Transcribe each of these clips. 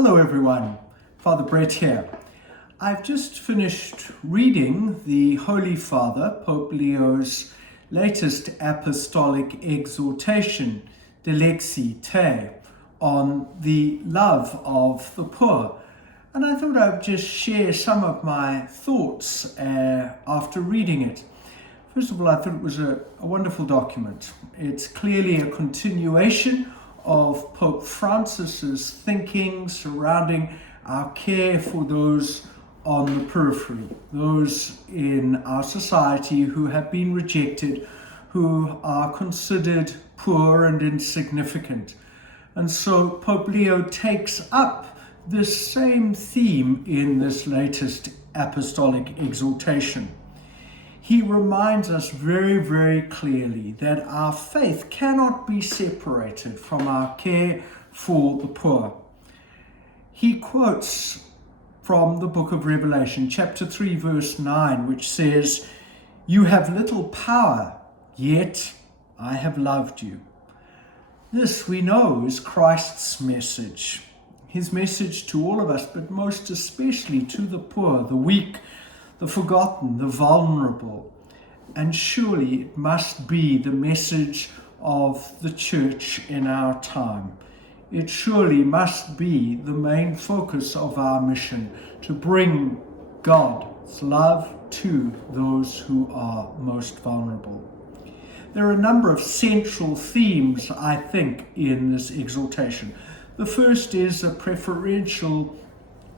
Hello everyone, Father Brett here. I've just finished reading the Holy Father, Pope Leo's latest apostolic exhortation, Dilexi, on the love of the poor. And I thought I'd just share some of my thoughts after reading it. First of all, I thought it was a wonderful document. It's clearly a continuation of Pope Francis's thinking surrounding our care for those on the periphery, those in our society who have been rejected, who are considered poor and insignificant. And so Pope Leo takes up this same theme in this latest apostolic exhortation. He reminds us very, very clearly that our faith cannot be separated from our care for the poor. He quotes from the book of Revelation, chapter 3, verse 9, which says, "You have little power, yet I have loved you." This, we know, is Christ's message. His message to all of us, but most especially to the poor, the weak, the forgotten, the vulnerable. And surely it must be the message of the church in our time. It surely must be the main focus of our mission, to bring God's love to those who are most vulnerable. There are a number of central themes, I think, in this exhortation. The first is a preferential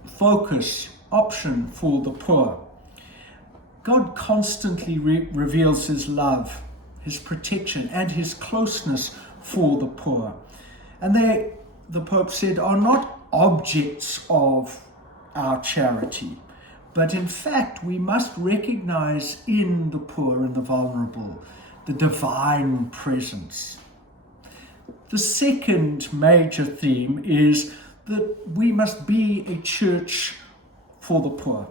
focus option for the poor. God constantly reveals his love, his protection, and his closeness for the poor. And they, the Pope said, are not objects of our charity, but in fact we must recognize in the poor and the vulnerable the divine presence. The second major theme is that we must be a church for the poor.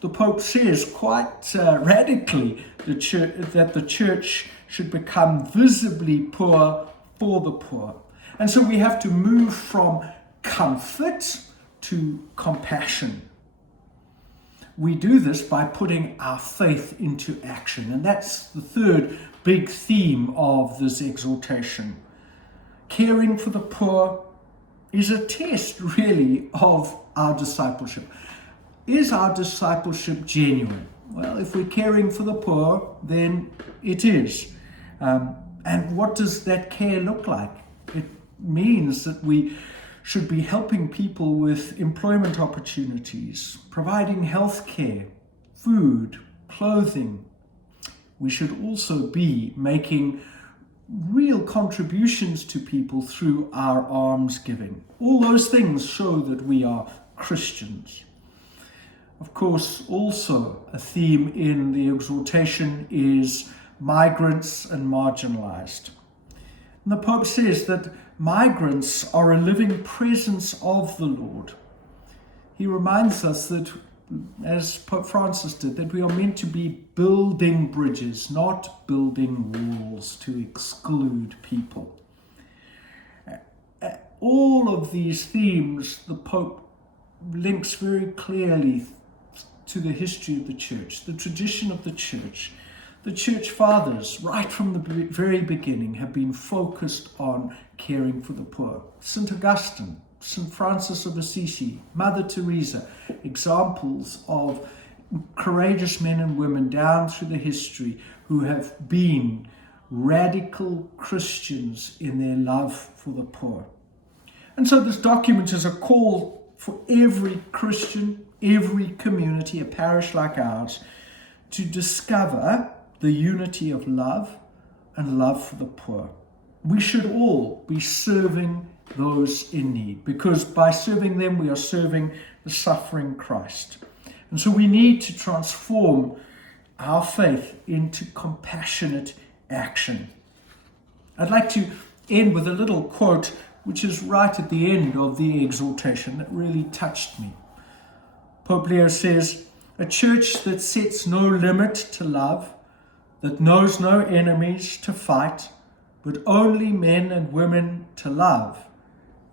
The Pope says quite radically that the church should become visibly poor for the poor. And so we have to move from comfort to compassion. We do this by putting our faith into action. And that's the third big theme of this exhortation. Caring for the poor is a test, really, of our discipleship. Is our discipleship genuine? Well, if we're caring for the poor, then it is. And what does that care look like? It means that we should be helping people with employment opportunities, providing health care, food, clothing. We should also be making real contributions to people through our almsgiving. All those things show that we are Christians. Of course, also a theme in the exhortation is migrants and marginalized. And the Pope says that migrants are a living presence of the Lord. He reminds us that, as Pope Francis did, that we are meant to be building bridges, not building walls to exclude people. All of these themes the Pope links very clearly to the history of the church, the tradition of the church. The church fathers, right from the very beginning, have been focused on caring for the poor. St. Augustine, St. Francis of Assisi, Mother Teresa, examples of courageous men and women down through the history who have been radical Christians in their love for the poor. And so this document is a call for every Christian, every community, a parish like ours, to discover the unity of love and love for the poor. We should all be serving those in need, because by serving them, we are serving the suffering Christ. And so we need to transform our faith into compassionate action. I'd like to end with a little quote, which is right at the end of the exhortation, that really touched me. Pope Leo says, "A church that sets no limit to love, that knows no enemies to fight, but only men and women to love,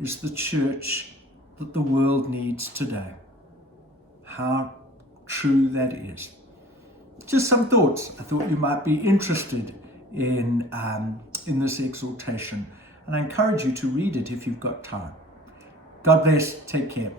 is the church that the world needs today. How true that is. Just some thoughts. I thought you might be interested in this exhortation, and I encourage you to read it if you've got time. God bless. Take care.